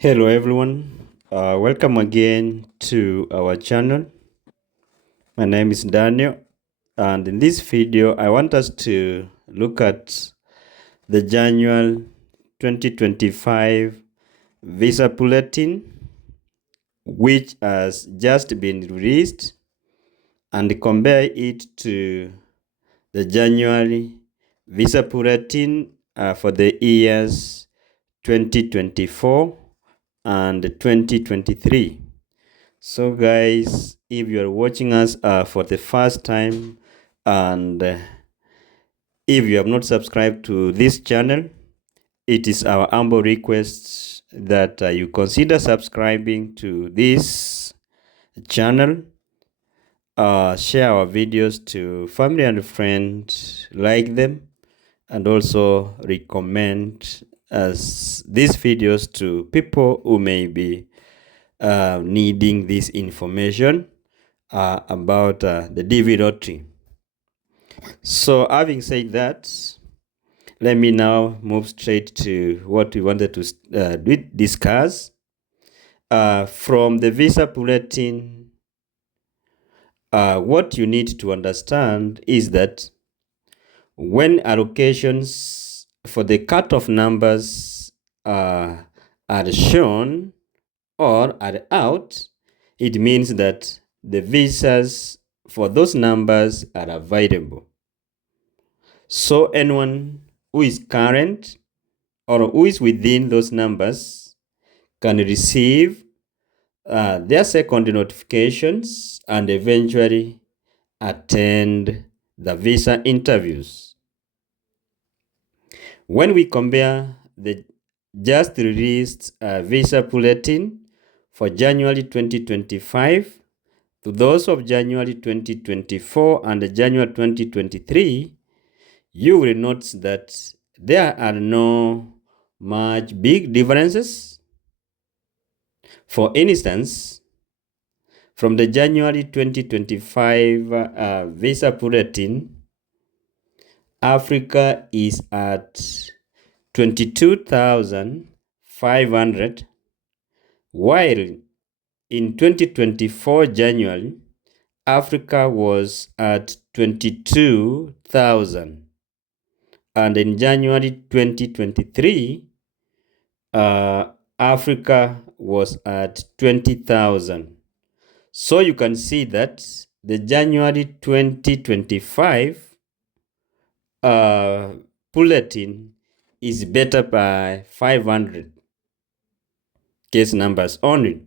Hello everyone, welcome again to our channel. My name is Daniel, and in this video I want us to look at the January 2025 visa bulletin, which has just been released, and compare it to the January visa bulletin for the years 2024 and 2023. So guys, if you are watching us for the first time, and if you have not subscribed to this channel, it is our humble request that you consider subscribing to this channel. Share our videos to family and friends, like them, and also recommend these videos to people who may be needing this information about the DV lottery. So having said that, let me now move straight to what we wanted to discuss. From the visa bulletin, what you need to understand is that when allocations for the cutoff numbers are shown or are out, it means that the visas for those numbers are available. So anyone who is current or who is within those numbers can receive their second notifications and eventually attend the visa interviews. When we compare the just released visa bulletin for January 2025 to those of January 2024 and January 2023, you will notice that there are no much big differences. For instance, from the January 2025 visa bulletin, Africa is at 22,500, while in 2024 January, Africa was at 22,000. And in January 2023, Africa was at 20,000. So you can see that the January 2025 bulletin is better by 500 case numbers only.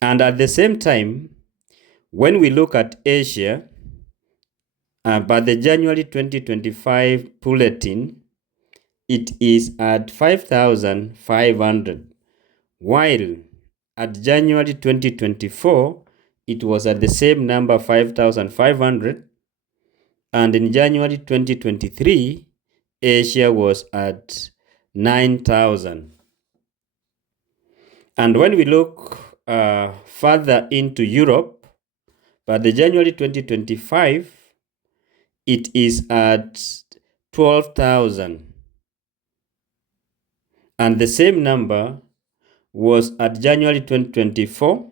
And at the same time, when we look at Asia, by the January 2025 bulletin, it is at 5,500, while at January 2024, it was at the same number, 5,500, and in January 2023, Asia was at 9,000. And when we look further into Europe, by the January 2025, it is at 12,000. And the same number was at January 2024,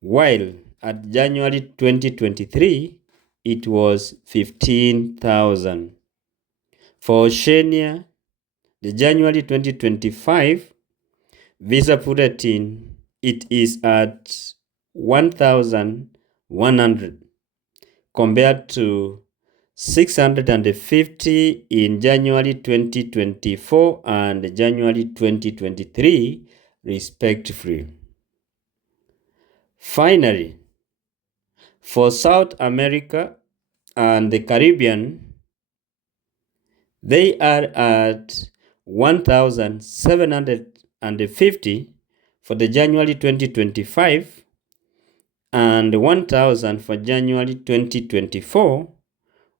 while at January 2023, it was 15,000. For Oceania, the January 2025 visa bulletin, it is at 1,100 compared to 650 in January 2024 and January 2023, respectively. Finally, for South America and the Caribbean, they are at 1,750 for the January 2025 and 1,000 for January 2024,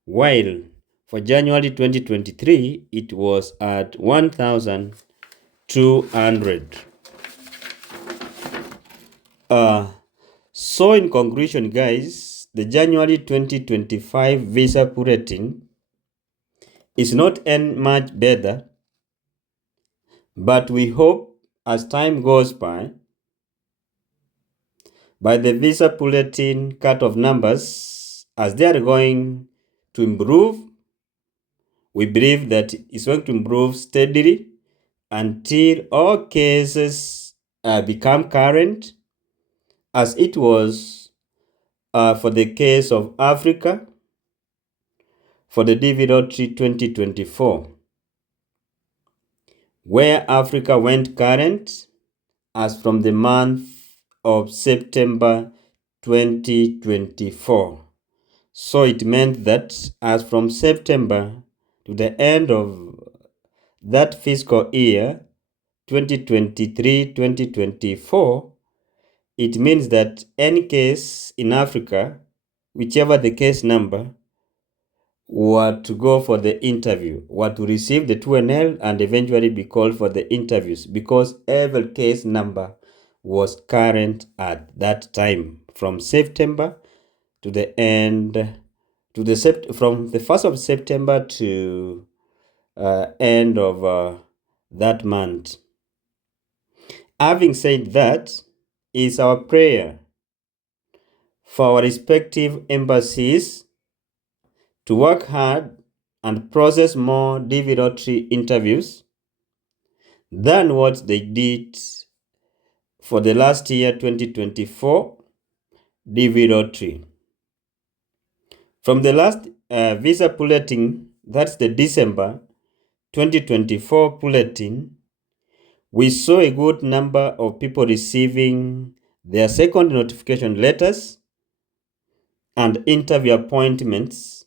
while for January 2023, it was at 1,200. So in conclusion, guys, the January 2025 visa bulletin is not any much better, But we hope as time goes by the visa bulletin cut-off numbers, as they are going to improve, we believe that it's going to improve steadily until all cases become current, as it was for the case of Africa for the DV lottery 2024, where Africa went current as from the month of September 2024. So it meant that as from September to the end of that fiscal year 2023-2024, it means that any case in Africa, whichever the case number, were to go for the interview, were to receive the 2NL and eventually be called for the interviews, because every case number was current at that time from September to the end, from the 1st of September to end of that month. Having said that, it's our prayer for our respective embassies to work hard and process more DV lottery interviews than what they did for the last year 2024 DV lottery. From the last visa bulletin, that's the December 2024 bulletin, we saw a good number of people receiving their second notification letters and interview appointments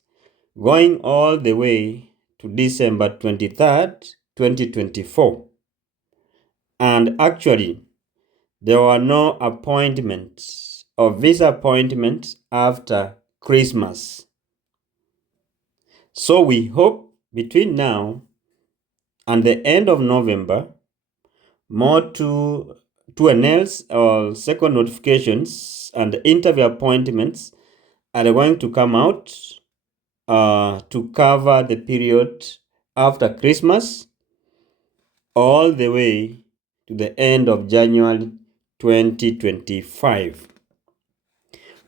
going all the way to December 23rd, 2024. And actually, there were no appointments or visa appointments after Christmas. So we hope between now and the end of November, more to NLs or second notifications and interview appointments are going to come out to cover the period after Christmas all the way to the end of January 2025.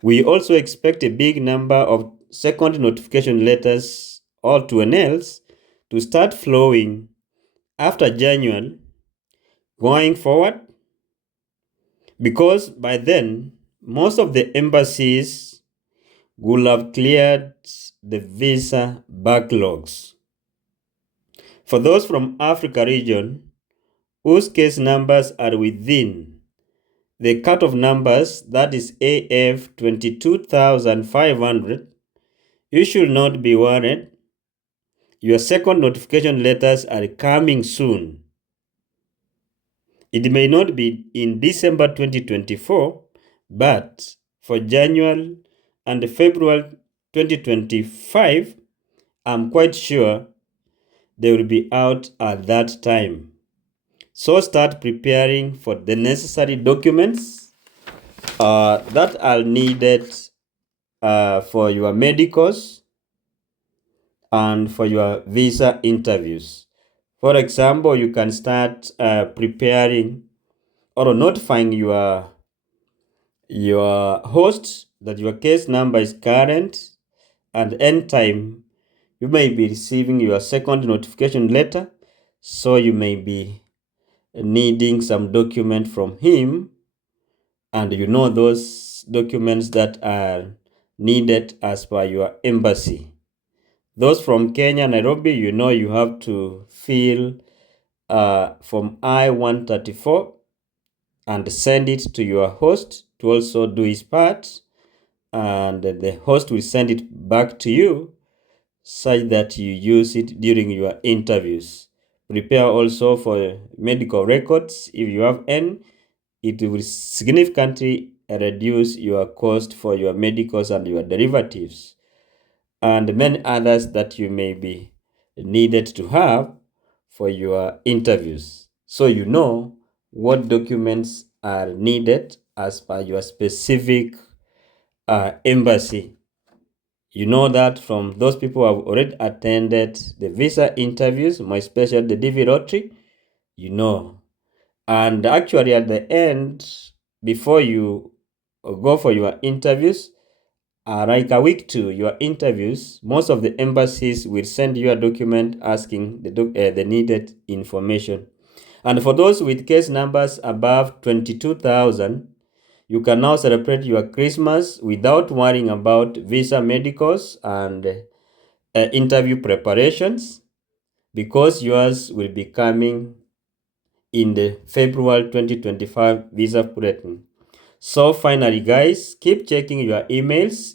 We also expect a big number of second notification letters or 2NLs to start flowing after January going forward, because by then most of the embassies will have cleared the visa backlogs. For those from Africa region whose case numbers are within the cut-off numbers, that is AF 22,500, you should not be worried. Your second notification letters are coming soon. It may not be in December 2024, but for January and February 2025, I'm quite sure they will be out at that time. So start preparing for the necessary documents that are needed for your medicals and for your visa interviews. For example, you can start preparing or notifying your host that your case number is current, and anytime you may be receiving your second notification letter, so you may be needing some document from him, and you know those documents that are needed as per your embassy. Those from Kenya, Nairobi, you know you have to fill Form I-134 and send it to your host to also do his part, and the host will send it back to you such that you use it during your interviews. Prepare also for medical records if you have any. It will significantly reduce your cost for your medicals and your derivatives and many others that you may be needed to have for your interviews. So you know what documents are needed as per your specific embassy. You know that from those people who have already attended the visa interviews, more especially the DV lottery, you know. And actually at the end, before you go for your interviews, like a week to your interviews, most of the embassies will send you a document asking the needed information. And for those with case numbers above 22,000, you can now celebrate your Christmas without worrying about visa medicals and interview preparations, because yours will be coming in the February 2025 visa bulletin. So finally, guys, keep checking your emails.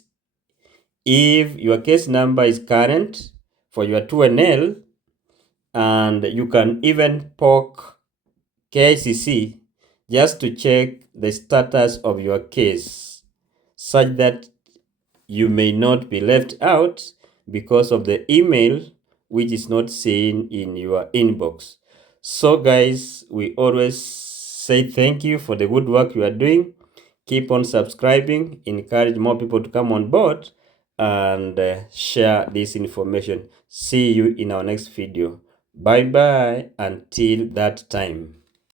If your case number is current for your 2NL, and you can even poke KICC just to check the status of your case, such that you may not be left out because of the email which is not seen in your inbox. So guys, we always say thank you for the good work you are doing. Keep on subscribing, encourage more people to come on board, and share this information. See you in our next video. Bye bye until that time.